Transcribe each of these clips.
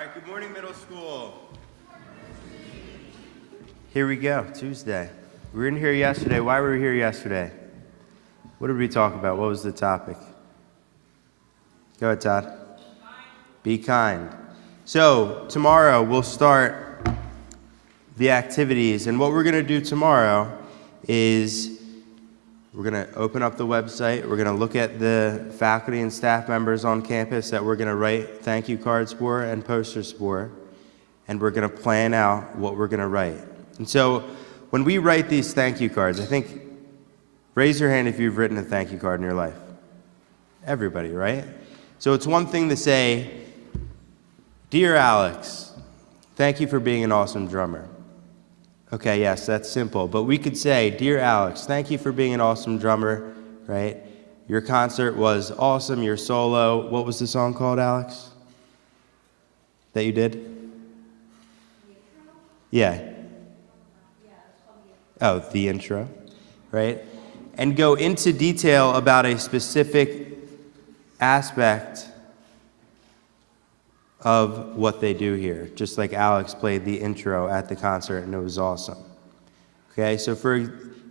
right, good morning, middle school. Here we go, Tuesday. We were in here yesterday. Why were we here yesterday? What did we talk about? What was the topic? Go ahead, Todd. Be kind. So, tomorrow we'll start the activities. And what we're going to do tomorrow is we're going to open up the website. We're going to look at the faculty and staff members on campus that we're going to write thank you cards for and posters for. And we're going to plan out what we're going to write. And so when we write these thank you cards, I think, raise your hand if you've written a thank you card in your life. Everybody, right? So it's one thing to say, Dear Alex, thank you for being an awesome drummer. Okay, yes, that's simple. But we could say, Dear Alex, thank you for being an awesome drummer, right? Your concert was awesome, your solo. What was the song called, Alex? That you did? Yeah. Oh, the intro, right? And go into detail about a specific aspect of what they do here, just like Alex played the intro at the concert, and it was awesome. Okay, so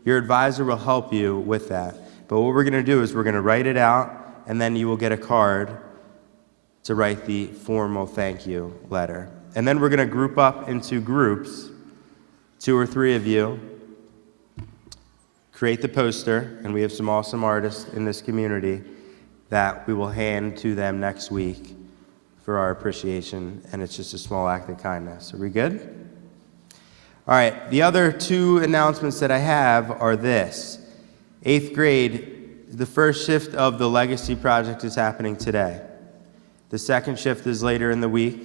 your advisor will help you with that. But what we're going to do is we're going to write it out, and then you will get a card to write the formal thank you letter. And then we're going to group up into groups, 2 or 3 of you, create the poster, and we have some awesome artists in this community that we will hand to them next week for our appreciation, and it's just a small act of kindness. Are we good? All right, the other 2 announcements that I have are this. 8th grade, the first shift of the Legacy Project is happening today. The second shift is later in the week,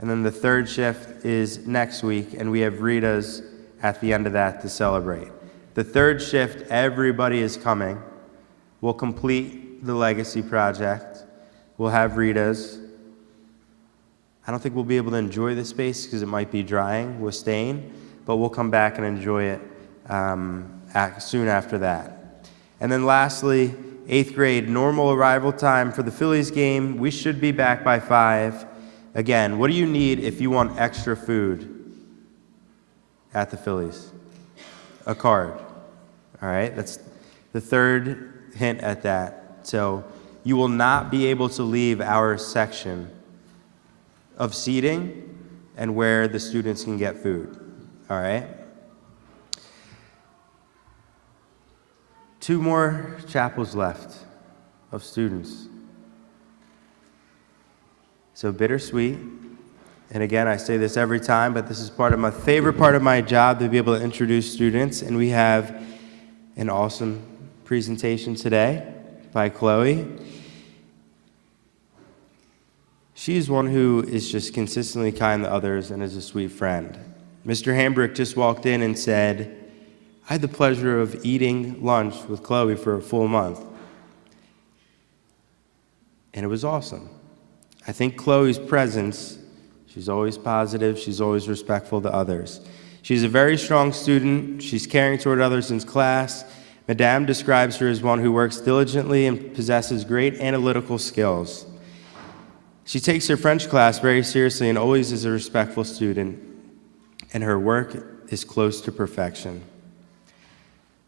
and then the third shift is next week, and we have Rita's at the end of that to celebrate. The third shift, everybody is coming. We'll complete the Legacy Project. We'll have Rita's. I don't think we'll be able to enjoy the space because it might be drying with stain, but we'll come back and enjoy it soon after that. And then lastly, 8th grade, normal arrival time for the Phillies game. We should be back by 5. Again, what do you need if you want extra food at the Phillies? A card. All right, that's the third hint at that. So you will not be able to leave our section of seating and where the students can get food. All right? 2 more chapels left of students. So bittersweet. And again, I say this every time, but this is part of my favorite part of my job, to be able to introduce students. And we have an awesome presentation today by Chloe. She's one who is just consistently kind to others and is a sweet friend. Mr. Hambrick just walked in and said, I had the pleasure of eating lunch with Chloe for a full month. And it was awesome. I think Chloe's presence, she's always positive, she's always respectful to others. She's a very strong student. She's caring toward others in class. Madame describes her as one who works diligently and possesses great analytical skills. She takes her French class very seriously and always is a respectful student, and her work is close to perfection.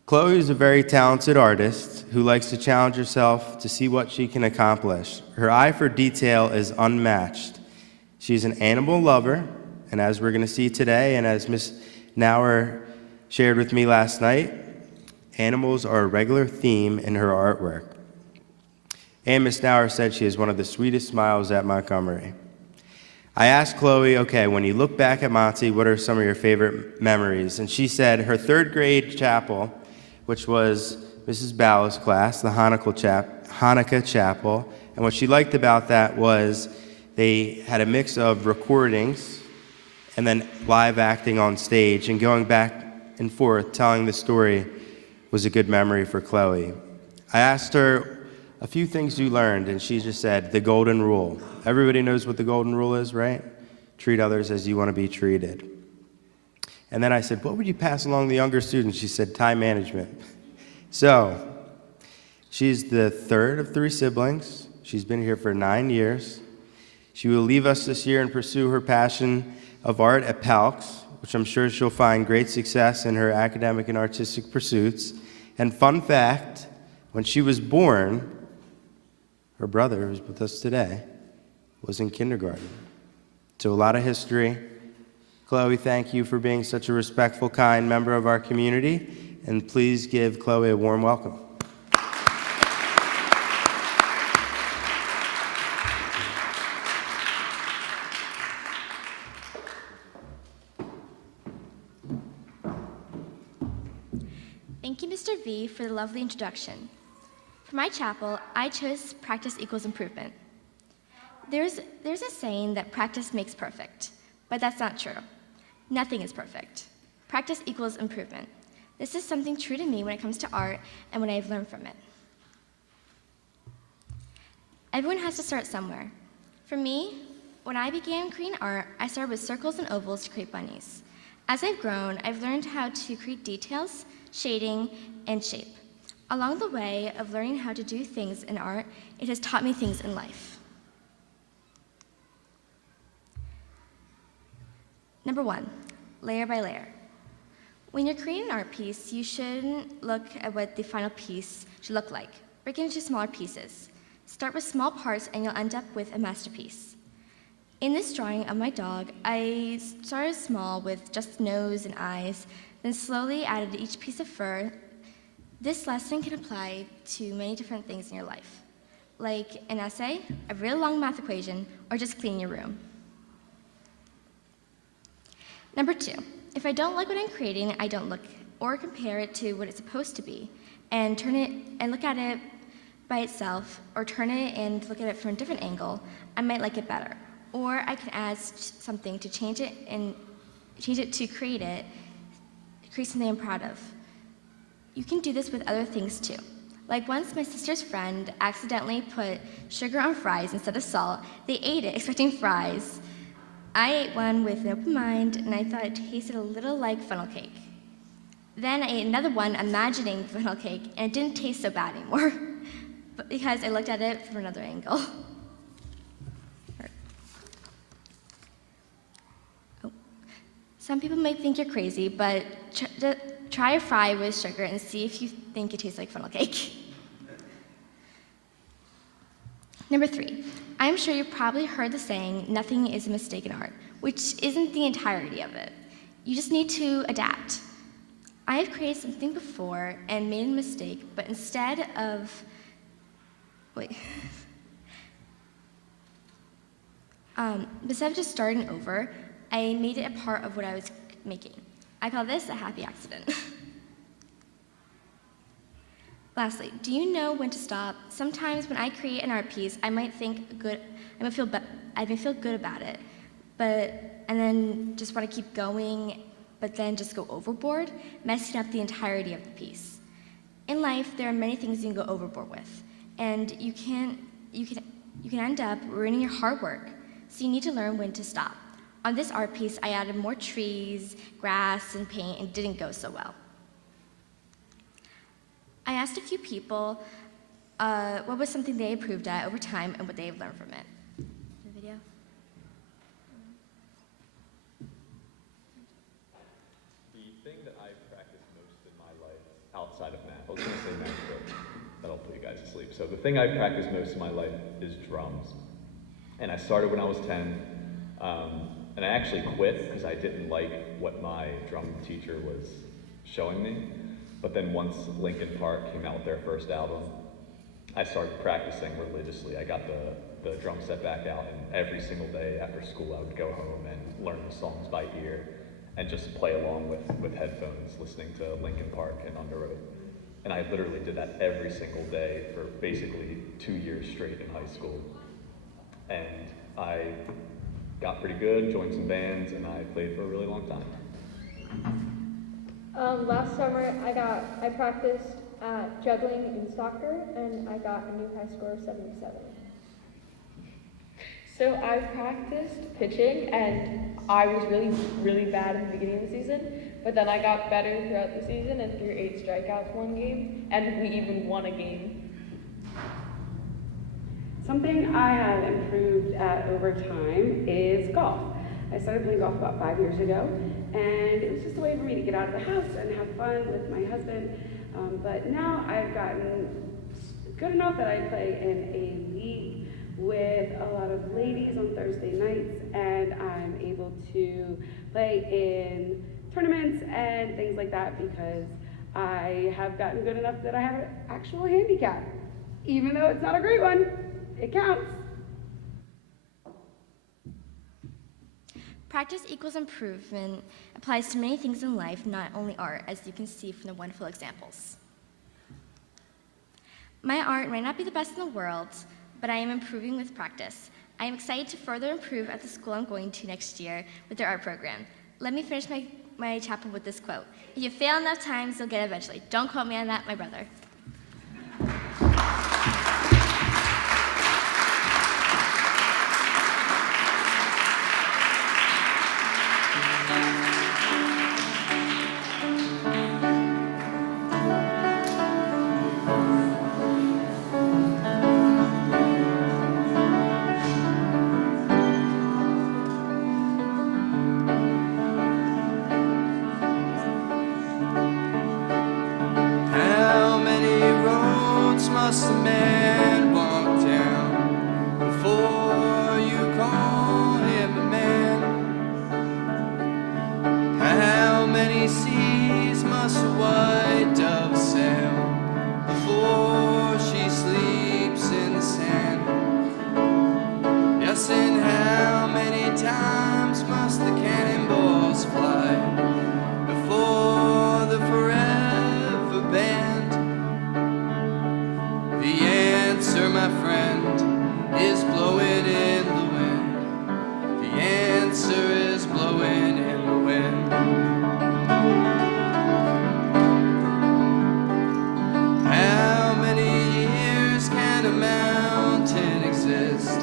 Chloe is a very talented artist who likes to challenge herself to see what she can accomplish. Her eye for detail is unmatched. She's an animal lover, and as we're going to see today, and as Ms. Nauer shared with me last night, animals are a regular theme in her artwork. And Ms. Nauer said she has one of the sweetest smiles at Montgomery. I asked Chloe, okay, when you look back at Monty, what are some of your favorite memories? And she said her 3rd grade chapel, which was Mrs. Ballow's class, the Hanukkah chapel, and what she liked about that was they had a mix of recordings and then live acting on stage, and going back and forth telling the story was a good memory for Chloe. I asked her a few things you learned, and she just said, the golden rule. Everybody knows what the golden rule is, right? Treat others as you want to be treated. And then I said, what would you pass along to the younger students? She said, time management. So, she's the 3rd of 3 siblings. She's been here for 9 years. She will leave us this year and pursue her passion of art at PALCS, which I'm sure she'll find great success in her academic and artistic pursuits. And fun fact, when she was born, her brother, who's with us today, was in kindergarten. So a lot of history. Chloe, thank you for being such a respectful, kind member of our community, and please give Chloe a warm welcome. Thank you, Mr. V, for the lovely introduction. For my chapel, I chose practice equals improvement. There's a saying that practice makes perfect, but that's not true. Nothing is perfect. Practice equals improvement. This is something true to me when it comes to art and what I've learned from it. Everyone has to start somewhere. For me, when I began creating art, I started with circles and ovals to create bunnies. As I've grown, I've learned how to create details, shading, and shape. Along the way of learning how to do things in art, it has taught me things in life. Number 1, layer by layer. When you're creating an art piece, you shouldn't look at what the final piece should look like. Break it into smaller pieces. Start with small parts and you'll end up with a masterpiece. In this drawing of my dog, I started small with just nose and eyes, then slowly added each piece of fur. This lesson can apply to many different things in your life, like an essay, a really long math equation, or just cleaning your room. Number 2, if I don't like what I'm creating, I don't look or compare it to what it's supposed to be and turn it and look at it by itself, or turn it and look at it from a different angle, I might like it better. Or I can add something to change it to create something I'm proud of. You can do this with other things too. Like once my sister's friend accidentally put sugar on fries instead of salt. They ate it expecting fries. I ate one with an open mind, and I thought it tasted a little like funnel cake. Then I ate another one imagining funnel cake, and it didn't taste so bad anymore, but because I looked at it from another angle. Some people might think you're crazy, but try a fry with sugar and see if you think it tastes like funnel cake. Number 3, I'm sure you've probably heard the saying, nothing is a mistake in art, which isn't the entirety of it. You just need to adapt. I have created something before and made a mistake, but instead of just starting over, I made it a part of what I was making. I call this a happy accident. Lastly, do you know when to stop? Sometimes when I create an art piece, I might feel good about it, and then just want to keep going, but then just go overboard, messing up the entirety of the piece. In life, there are many things you can go overboard with, and you can end up ruining your hard work. So you need to learn when to stop. On this art piece, I added more trees, grass, and paint, and it didn't go so well. I asked a few people what was something they improved at over time and what they have learned from it. The video? The thing that I've practiced most in my life outside of math, I was going to say math, but that'll put you guys to sleep. So the thing I've practiced most in my life is drums. And I started when I was 10, and I actually quit because I didn't like what my drum teacher was showing me. But then once Linkin Park came out with their first album, I started practicing religiously. I got the drum set back out, and every single day after school I would go home and learn the songs by ear and just play along with headphones, listening to Linkin Park and Under Oath. And I literally did that every single day for basically 2 years straight in high school. And I got pretty good, joined some bands, and I played for a really long time. Last summer, I practiced at juggling in soccer, and I got a new high score of 77. So I practiced pitching, and I was really, really bad in the beginning of the season, but then I got better throughout the season and threw 8 strikeouts one game, and we even won a game. Something I have improved at over time is golf. I started playing golf about 5 years ago, and it was just a way for me to get out of the house and have fun with my husband. But now I've gotten good enough that I play in a league with a lot of ladies on Thursday nights, and I'm able to play in tournaments and things like that because I have gotten good enough that I have an actual handicap. Even though it's not a great one, it counts. Practice equals improvement applies to many things in life, not only art, as you can see from the wonderful examples. My art might not be the best in the world, but I am improving with practice. I am excited to further improve at the school I'm going to next year with their art program. Let me finish my chapel with this quote. If you fail enough times, you'll get it eventually. Don't quote me on that, my brother. Must a man walk down before you call him a man? How many seas must a white dove sail before she sleeps in the sand? Yes, and how many times must the cannonballs fly before the forever band? The answer, my friend, is blowing in the wind. The answer is blowing in the wind. How many years can a mountain exist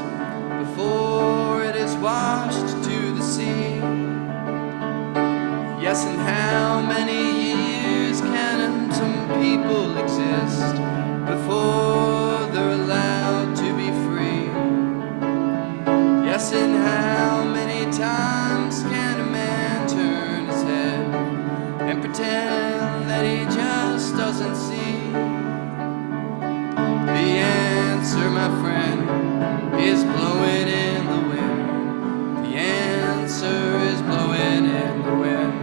before it is washed to the sea? Yes, and how many years can some people exist before they're allowed to be free? Yes, and how many times can a man turn his head and pretend that he just doesn't see? The answer, my friend, is blowing in the wind. The answer is blowing in the wind.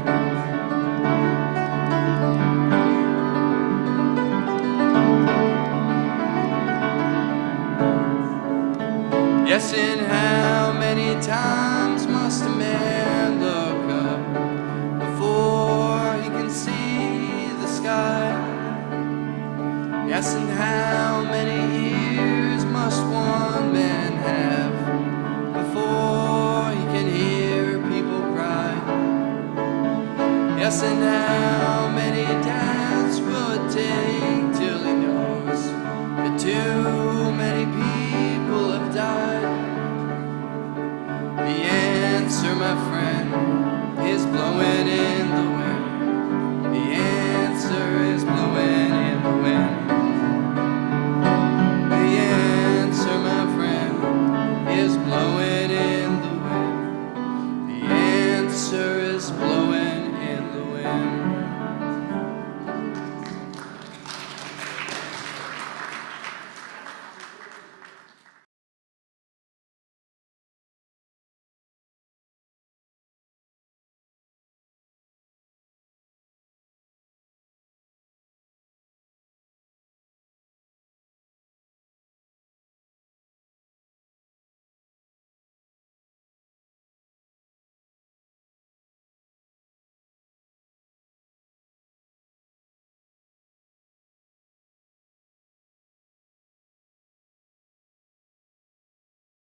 Yes, and how many times must a man look up before he can see the sky? Yes, and how many years must one man have before he can hear people cry? Yes, and